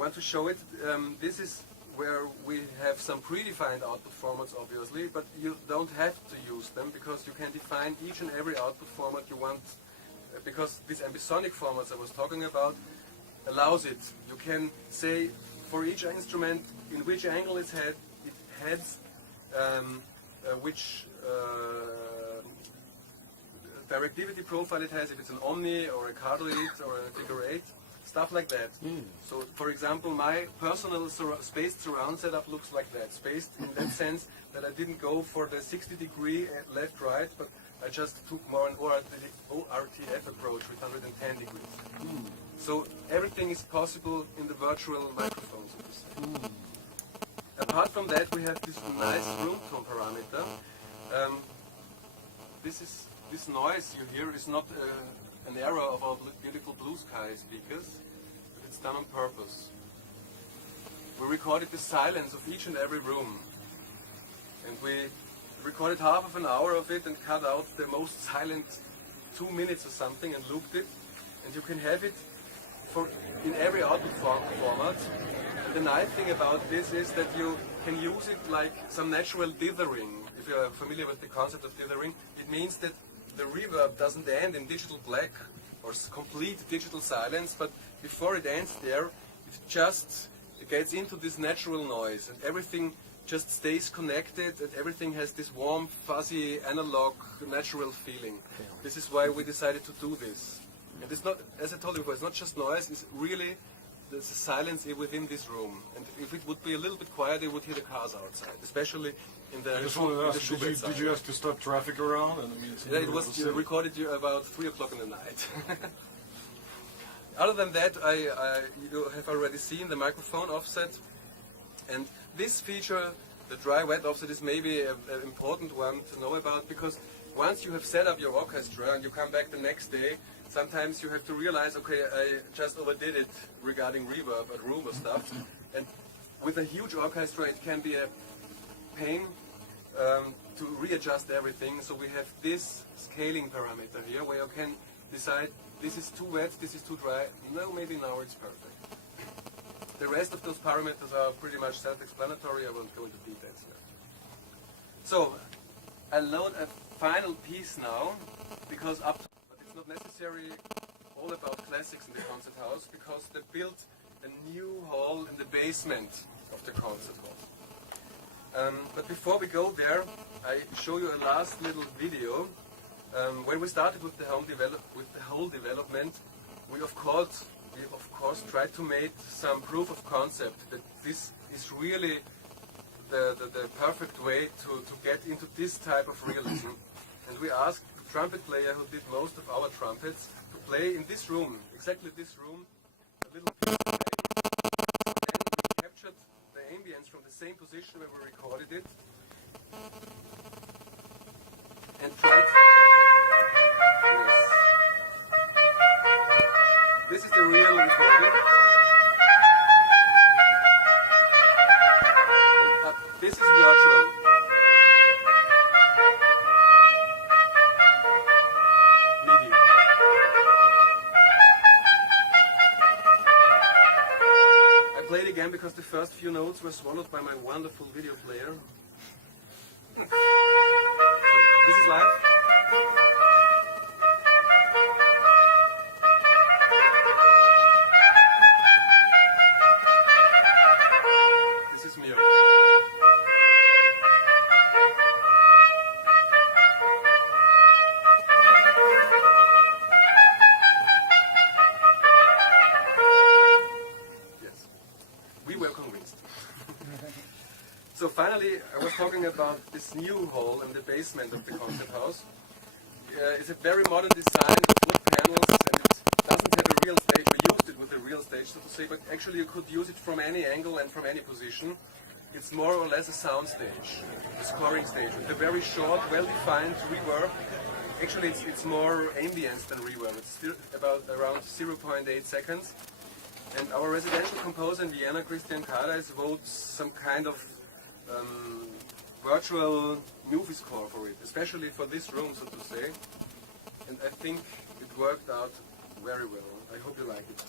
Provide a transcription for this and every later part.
want to show it. This is where we have some predefined output formats, obviously, but you don't have to use them because you can define each and every output format you want, because these ambisonic formats I was talking about allows it. You can say for each instrument in which angle it heads, which directivity profile it has, if it's an omni or a cardioid or a figure 8, stuff like that. So, for example, my personal spaced surround setup looks like that. Spaced in that sense that I didn't go for the 60-degree left-right, but I just took more an ORTF approach with 110 degrees. So everything is possible in the virtual microphone, so to say. Apart from that, we have this nice room tone parameter. This noise you hear is not an error of our beautiful blue sky speakers, but it's done on purpose. We recorded the silence of each and every room, and we recorded half of an hour of it and cut out the most silent 2 minutes or something and looped it, and you can have it in every output format. And the nice thing about this is that you can use it like some natural dithering. If you are familiar with the concept of dithering, it means that the reverb doesn't end in digital black or complete digital silence, but before it ends there, it gets into this natural noise, and everything just stays connected, and everything has this warm, fuzzy, analog, natural feeling. This is why we decided to do this. And it's not, as I told you before, it's not just noise, it's really there's a silence within this room. And if it would be a little bit quiet, you would hear the cars outside, especially in the Schubert side. Did you have to stop traffic around? And yeah, it was recorded about 3 o'clock in the night. Other than that, you have already seen the microphone offset. And this feature, the dry-wet offset, is maybe an important one to know about, because once you have set up your orchestra and you come back the next day, sometimes you have to realize, okay, I just overdid it regarding reverb and room or stuff. And with a huge orchestra, it can be a pain to readjust everything. So we have this scaling parameter here, where you can decide, this is too wet, this is too dry. No, maybe now it's perfect. The rest of those parameters are pretty much self-explanatory. I won't go into details here. So I'll load a final piece now, because it's not necessarily all about classics in the concert house, because they built a new hall in the basement of the concert hall. But before we go there, I show you a last little video. When we started with the whole development, we of course tried to make some proof of concept that this is really the perfect way to get into this type of realism. And we asked the trumpet player who did most of our trumpets to play in this room, exactly this room, a little piece of play. Then we captured the ambience from the same position where we recorded it, and tried. This is the real recording. This is virtual. MIDI. I played again because the first few notes were swallowed by my wonderful video player. So, this is live. So finally, I was talking about this new hall in the basement of the concert house. It's a very modern design with wood panels, and it doesn't have a real stage. We used it with a real stage, so to say, but actually you could use it from any angle and from any position. It's more or less a sound stage, a scoring stage, with a very short, well-defined reverb. Actually, it's more ambience than reverb. It's still around 0.8 seconds. And our residential composer in Vienna, Christian Kadais, wrote some kind of virtual movie score for it, especially for this room, so to say. And I think it worked out very well. I hope you like it.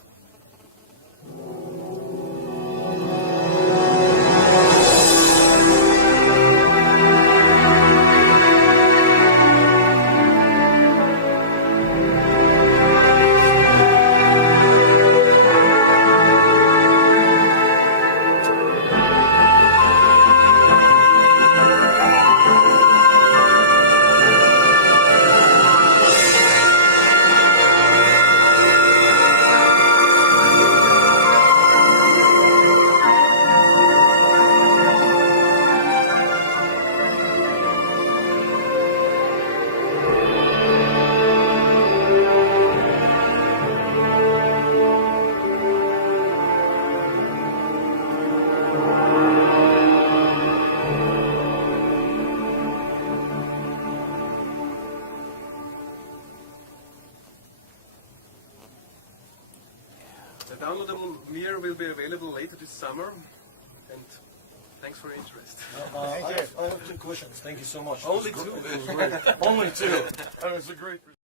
downloadable MIR will be available later this summer. And thanks for your interest. I have 2 questions. Thank you so much. Only It was 2? It was great. Only 2. It was a great.